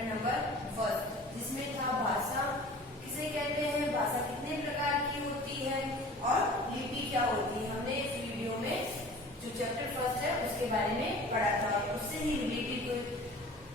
Chapter number first, जिसमें था भाषा किसे कहते हैं, भाषा कितने प्रकार की होती है और लिपि क्या होती है। हमने इस वीडियो में जो चैप्टर फर्स्ट है उसके बारे में पढ़ा था और उससे ही रिलेटेड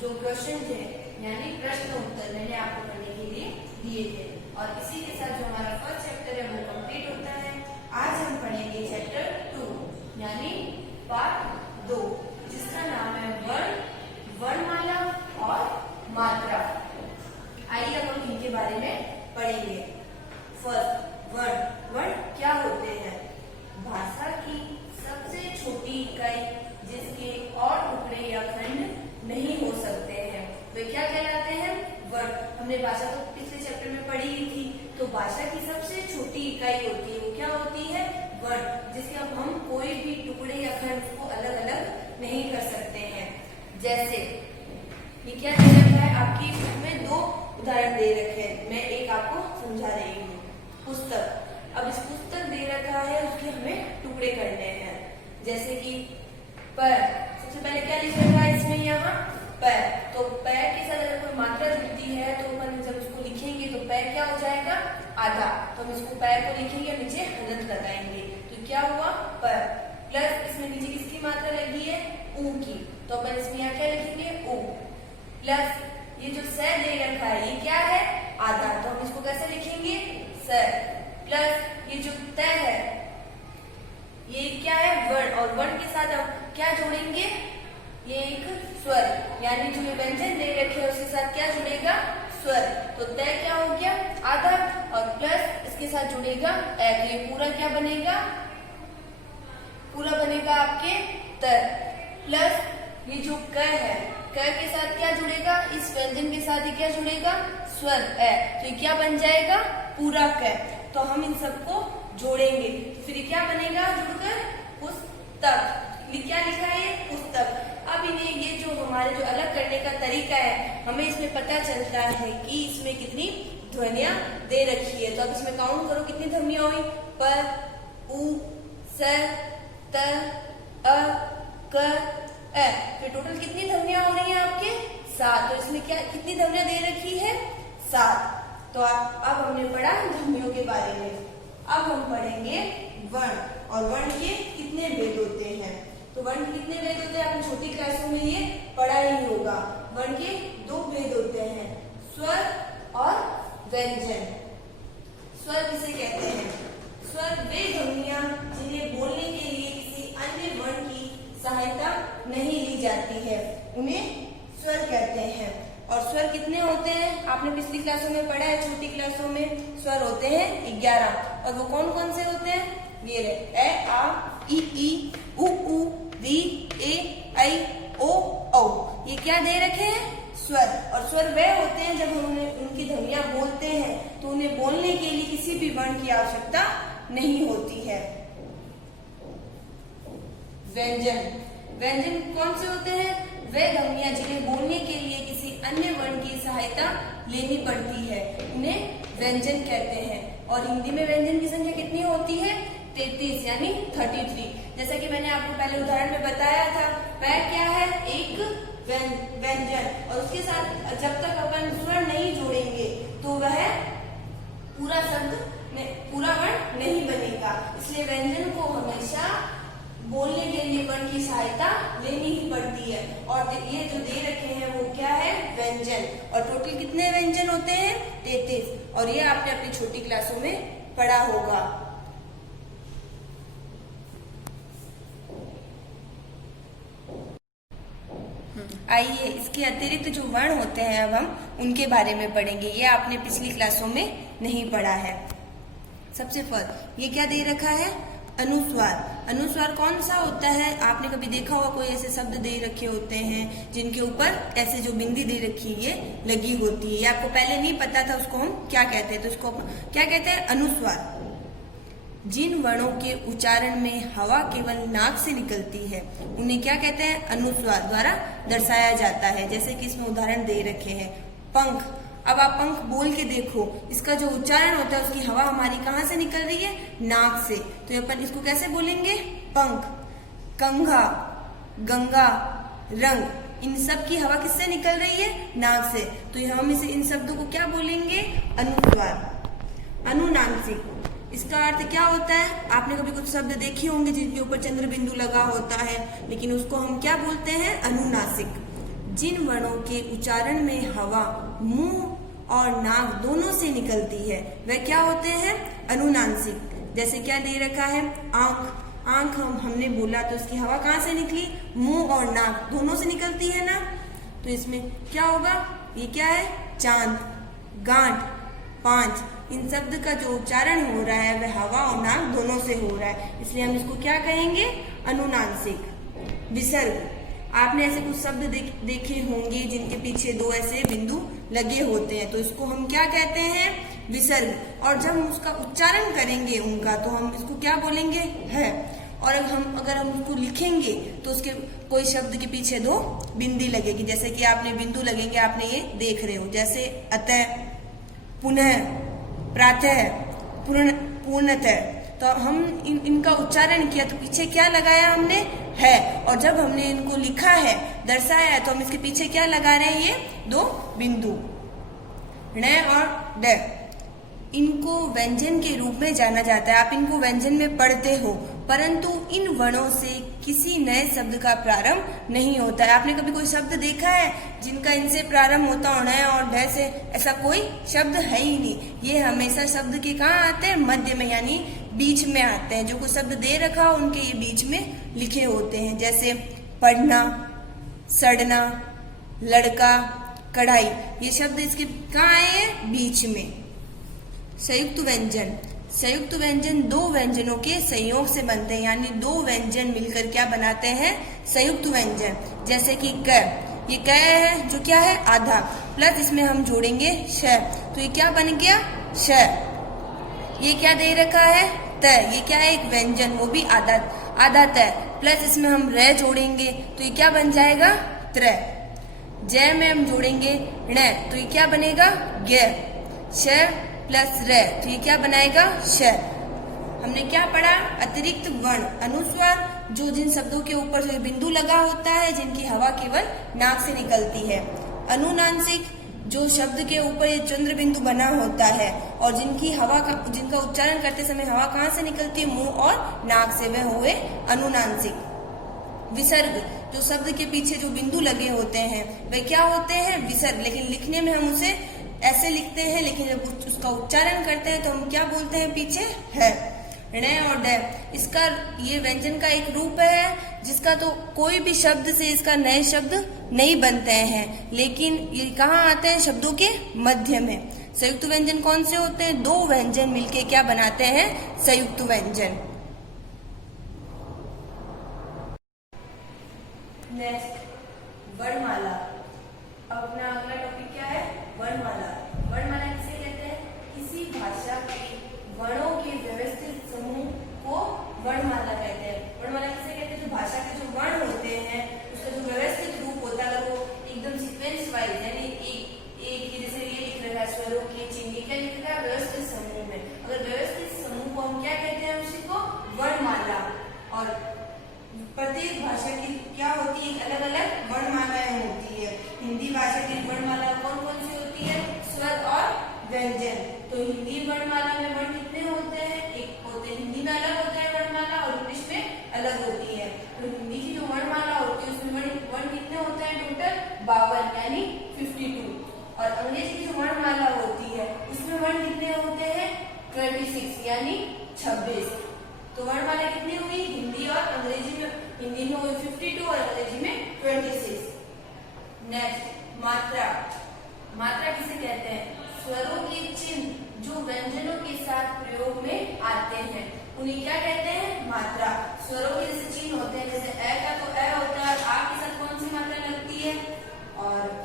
जो क्वेश्चन थे यानी प्रश्न उत्तर मैंने आपको करने के लिए दिए थे। और इसी के साथ जो हमारा फर्स्ट चैप्टर है वो कंप्लीट होता है। आज हम पढ़ेंगे चैप्टर 2 यानी पार्ट 2, जिसका नाम है वर्ण, वर्णमाला और मात्रा। आइए अब हम इनके बारे में पढ़ेंगे। फर्स्ट, वर्ण। वर्ण क्या होते हैं? भाषा की सबसे छोटी इकाई जिसके और टुकड़े या खंड नहीं हो सकते हैं वे क्या कहलाते हैं? वर्ण। हमने भाषा तो पिछले चैप्टर में पढ़ी ही थी। तो भाषा की सबसे छोटी इकाई होती है वो क्या होती है? वर्ण, जिसके अब हम कोई भी टुकड़े या खंड को अलग अलग नहीं कर सकते हैं। जैसे ये क्या दे रखा है आपकी बुक में, दो उदाहरण दे रखे हैं, मैं एक आपको समझा रही हूँ। पुस्तक। अब इस पुस्तक दे रखा है उसके हमें टुकड़े करने हैं। जैसे कि पर, सबसे पहले क्या लिख रखा है इसमें यहाँ? पैर। तो पैर के साथ अगर कोई मात्रा जुड़ती है तो अपन जब उसको लिखेंगे तो पैर क्या हो जाएगा? आधा। तो हम इसको पैर को लिखेंगे, नीचे हलत लगाएंगे तो क्या हुआ? पर। प्लस इसमें नीचे किसकी मात्रा लगी है? ऊ की। तो अपन इसमें यहाँ क्या लिखेंगे? ऊ। प्लस ये जो स दे रखा है ये क्या है? आधा। तो हम इसको कैसे लिखेंगे? स। प्लस ये जो त है ये क्या है? वर्ण। और वर्ण के साथ हम क्या जोड़ेंगे? ये एक स्वर, यानी जो ये व्यंजन दे रखे हैं उसके साथ क्या जुड़ेगा? स्वर। तो त क्या हो गया? आधा। और प्लस इसके साथ जुड़ेगा ए, तो ये पूरा क्या बनेगा? पूरा बनेगा आपके त। प्लस ये जो क है, क के साथ क्या जुड़ेगा? इस व्यंजन के साथ ये क्या जुड़ेगा? स्वर ए, तो ये क्या बन जाएगा? पूरा क। तो हम इन सबको जोड़ेंगे फिर क्या बनेगा जुड़कर? पुस्तक। क्या लिखा है? पुस्तक। अब इन्हें ये जो हमारे जो अलग करने का तरीका है हमें इसमें पता चलता है कि इसमें कितनी ध्वनियां दे रखी है। तो अब इसमें काउंट करो कितनी ध्वनियां हुई? प, उ, स, त, अ, क, ए। फिर टोटल कितनी ध्वनियां हो रही हैं आपके? 7। तो इसमें क्या कितनी ध्वनियां दे रखी है? 7। तो अब हमने पढ़ा ध्वनियों के बारे में। अब हम पढ़ेंगे वर्ण। और वर्ण के कितने भेद होते हैं? तो वर्ण के कितने भेद होते हैं? आपने छोटी क्लासों में ये पढ़ा ही होगा। वर्ण के 2 भेद होते हैं, स्वर और व्यंजन। स्वर किसे कहते हैं? स्वर वे ध्वनियां जिन्हें बोलने के लिए किसी अन्य वर्ण की सहायता नहीं ली जाती है उन्हें स्वर कहते हैं। और स्वर कितने होते हैं? आपने पिछली क्लासों में पढ़ा है, छोटी क्लासों में स्वर होते हैं 11। और वो कौन कौन से होते हैं? ये रहे ए, आ, ई, उ, री, ए, ऐ, ओ, औ। ये क्या दे रखे हैं? स्वर। और स्वर वे होते हैं जब हम उनकी ध्वनियां बोलते हैं तो उन्हें बोलने के लिए किसी भी वर्ण की आवश्यकता नहीं होती है। व्यंजन। व्यंजन कौन से होते हैं? वे ध्वनियां जिन्हें बोलने के लिए किसी अन्य वर्ण की सहायता लेनी पड़ती है उन्हें व्यंजन कहते हैं। और हिंदी में व्यंजन की संख्या कितनी होती है? 33 यानी 33। जैसा कि मैंने आपको पहले उदाहरण में बताया था, पैर क्या है? एक व्यंजन। और उसके साथ जब तक अपन स्वर नहीं जोड़ेंगे तो वह पूरा शब्द पूरा वर्ण नहीं बनेगा। इसलिए व्यंजन को हमेशा बोलने के लिए वर्ण की सहायता लेनी ही पड़ती है। और ये जो दे रखे हैं वो क्या है? व्यंजन। और टोटल कितने व्यंजन होते हैं? 33। और ये आपने अपनी छोटी क्लासों में पढ़ा होगा। आइए इसके अतिरिक्त जो वर्ण होते हैं अब हम उनके बारे में पढ़ेंगे। ये आपने पिछली क्लासों में नहीं पढ़ा है। सबसे फर्स्ट ये क्या दे रखा है? अनुस्वार। अनुस्वार कौन सा होता है? आपने कभी देखा होगा कोई ऐसे शब्द दे रखे होते हैं जिनके ऊपर ऐसे जो बिंदी दे रखी है ये लगी होती है। ये आपको पहले नहीं पता था, उसको हम क्या कहते हैं? तो उसको क्या कहते हैं? अनुस्वार। जिन वर्णों के उच्चारण में हवा केवल नाक से निकलती है उन्हें क्या कहते हैं? अनुस्वार द्वारा दर्शाया जाता है। जैसे कि इसमें उदाहरण दे रखे हैं, पंख। अब आप पंख बोल के देखो, इसका जो उच्चारण होता है उसकी हवा हमारी कहाँ से निकल रही है? नाक से। तो अपन इसको कैसे बोलेंगे? पंख। कंघा, गंगा, रंग। इन सब की हवा किससे निकल रही है? नाक से। तो हम इसे इन शब्दों को क्या बोलेंगे? अनुस्वार। अनुनासिक इसका अर्थ क्या होता है? आपने कभी कुछ शब्द देखे होंगे जिनके ऊपर चंद्र बिंदु लगा होता है, लेकिन उसको हम क्या बोलते हैं? अनुनासिक। जिन वर्णों के उच्चारण में हवा मुंह और नाक दोनों से निकलती है वह क्या होते हैं? अनुनासिक। जैसे क्या दे रखा है? आंख। आंख हमने बोला तो उसकी हवा कहाँ से निकली? मुंह और नाक दोनों से निकलती है ना। तो इसमें क्या होगा? ये क्या है? चांद, गांठ, पांच। इन शब्द का जो उच्चारण हो रहा है वह हवा और नाक दोनों से हो रहा है, इसलिए हम इसको क्या कहेंगे? अनुनासिक। विसर्ग आपने ऐसे कुछ शब्द देखे होंगे जिनके पीछे दो ऐसे बिंदु लगे होते हैं, तो इसको हम क्या कहते हैं? विसर्ग। और जब हम उसका उच्चारण करेंगे उनका तो हम इसको क्या बोलेंगे? है। और अगर हम उसको लिखेंगे तो उसके कोई शब्द के पीछे दो बिंदी लगेगी, जैसे कि आपने बिंदु लगेंगे, आपने ये देख रहे हो, जैसे अतः, पुनः, प्रातः, पूर्णतः। तो हम इनका उच्चारण किया तो पीछे क्या लगाया हमने? है। और जब हमने इनको लिखा है, दर्शाया है, तो हम इसके पीछे क्या लगा रहे हैं? ये दो बिंदु, ण और ड। इनको व्यंजन के रूप में जाना जाता है। आप इनको व्यंजन में पढ़ते हो, परंतु इन वर्णों से किसी नए शब्द का प्रारंभ नहीं होता है। आपने कभी कोई शब्द देखा है जिनका इनसे प्रारंभ होता हो? ण और ढ से ऐसा कोई शब्द है ही नहीं। ये हमेशा शब्द के कहाँ आते हैं? मध्य में, यानी बीच में आते हैं। जो कुछ शब्द दे रखा हो उनके ये बीच में लिखे होते हैं, जैसे पढ़ना, सड़ना, लड़का, कढ़ाई। ये शब्द इसके कहाँ आए हैं? बीच में। संयुक्त व्यंजन। संयुक्त व्यंजन दो व्यंजनों के संयोग से बनते हैं, यानी दो व्यंजन मिलकर क्या बनाते हैं? संयुक्त व्यंजन। जैसे कि क, ये क है जो क्या है? आधा, प्लस इसमें हम जोड़ेंगे श, तो ये क्या बन गया? श। ये क्या दे रखा है? त, ये क्या है? एक व्यंजन, वो भी आधा, आधा त, प्लस इसमें हम र जोड़ेंगे तो ये क्या बन जाएगा? त्र। जय में हम जोड़ेंगे ण, तो ये क्या बनेगा? ज्ञ। श प्लस र, तो ये क्या बनाएगा? श। हमने क्या पढ़ा? अतिरिक्त वर्ण, अनुस्वार, जो जिन शब्दों के ऊपर जो बिंदु लगा होता है, जिनकी हवा केवल नाक से निकलती है। अनुनासिक, जो शब्द के ऊपर ये चंद्र बिंदु बना होता है और जिनका उच्चारण करते समय हवा कहाँ से निकलती है? मुंह और नाक से, वह हुए अनुनासिक। विसर्ग, जो शब्द के पीछे जो बिंदु लगे होते हैं वे क्या होते हैं? विसर्ग। लेकिन लिखने में हम उसे ऐसे लिखते हैं, लेकिन जब उसका उच्चारण करते हैं तो हम क्या बोलते हैं? पीछे है। ण और ड, इसका ये व्यंजन का एक रूप है जिसका तो कोई भी शब्द से इसका नए शब्द नहीं बनते हैं, लेकिन ये कहाँ आते हैं? शब्दों के मध्य में। संयुक्त व्यंजन कौन से होते हैं? दो व्यंजन मिलके क्या बनाते हैं? संयुक्त व्यंजन। नेक्स्ट, वर्णमाला। अपना अगला टॉपिक क्या है? वर्णमाला। वर्णमाला किसे कहते हैं? किसी भाषा के वर्णों के व्यवस्थित समूह को वर्णमाला कहते हैं। वर्णमाला किसे कहते हैं? जो भाषा के जो वर्ण होते हैं उसका जो व्यवस्थित रूप होता है, वो एकदम सीक्वेंस वाइज, यानी एक जैसे ये लिख रखा है स्वरों के चिन्ह, क्या लिख रखा है? व्यवस्थित समूह में। अगर व्यवस्थित समूह को हम क्या कहते हैं? उसी को वर्णमाला। और प्रत्येक भाषा की क्या होती है? अलग अलग वर्णमालाएं होती है। हिंदी भाषा की वर्णमाला कौन कौन सी होती है? स्वर और व्यंजन। तो हिंदी वर्णमाला में वर्ण कितने होते हैं? एक होते हैं। हिंदी में अलग होता है वर्णमाला और इंग्लिश में अलग होती है। तो हिंदी की जो वर्णमाला होती है उसमें वर्ण कितने होते हैं? टोटल 52, यानी 52। और अंग्रेजी की जो वर्णमाला होती है उसमें वर्ण कितने होते हैं? 26, यानी 26। तो वर्णमाला कितनी हुई? हिंदी और अंग्रेजी में, हिंदी में हुई 52 और अंग्रेजी में 26। नेक्स्ट, मात्रा। मात्रा किसे कहते हैं? स्वरों के चिन्ह जो व्यंजनों के साथ प्रयोग में आते हैं उन्हें क्या कहते हैं? मात्रा। स्वरों के जैसे चिन्ह होते हैं, जैसे ए का तो ए होता है, आ के साथ कौन सी मात्रा लगती है? और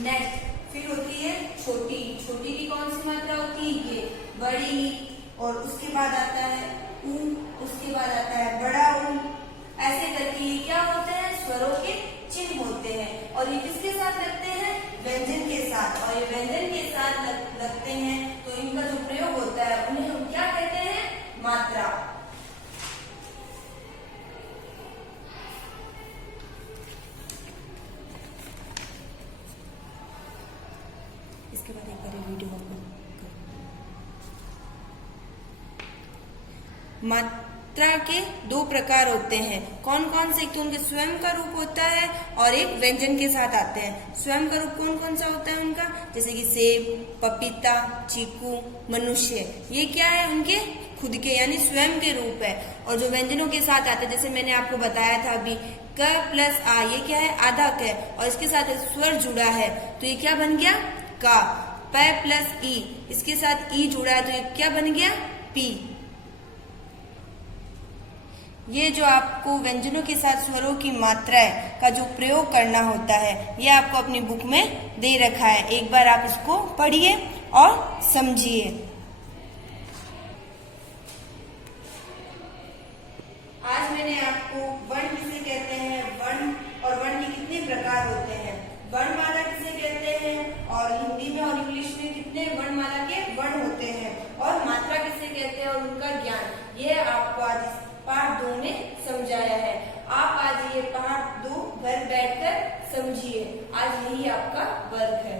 नेक्स्ट, फिर होती है छोटी। छोटी की कौन सी मात्रा होती है? ये। बड़ी, और उसके बाद आता है ऊ, उसके बाद आता है बड़ा ऊ। ऐसे करके ये क्या होते हैं? स्वरों के चिन्ह होते हैं। और ये किसके साथ लगते हैं? व्यंजन के साथ। और ये व्यंजन के साथ लगते हैं तो इनका जो प्रयोग होता है उन्हें हम क्या कहते हैं? मात्रा। मात्रा के दो प्रकार होते हैं। कौन कौन से? एक तो उनके स्वयं का रूप होता है और एक व्यंजन के साथ आते हैं। स्वयं का रूप कौन कौन सा होता है उनका? जैसे कि सेब, पपीता, चीकू, मनुष्य। ये क्या है? उनके खुद के यानी स्वयं के रूप है। और जो व्यंजनों के साथ आते हैं, जैसे मैंने आपको बताया था अभी, क प्लस आ, ये क्या है? आधा क, और इसके साथ स्वर जुड़ा है तो ये क्या बन गया? का। प प्लस ई, इसके साथ ई जुड़ा है तो ये क्या बन गया? पी। ये जो आपको व्यंजनों के साथ स्वरों की मात्राएं का जो प्रयोग करना होता है, ये आपको अपनी बुक में दे रखा है। एक बार आप इसको पढ़िए और समझिए। आज मैंने आपको वर्ण किसे कहते हैं, वर्ण और वर्ण के कितने प्रकार होते हैं, वर्णमाला किसे कहते हैं, और हिंदी में और इंग्लिश में कितने वर्णमाला के वर्ण होते हैं, और मात्रा किसे कहते हैं और उनका ज्ञान, ये आपको आज पाठ 2 में समझाया है। आप आज ये पाठ 2 घर बैठकर समझिए। आज यही आपका वर्क है।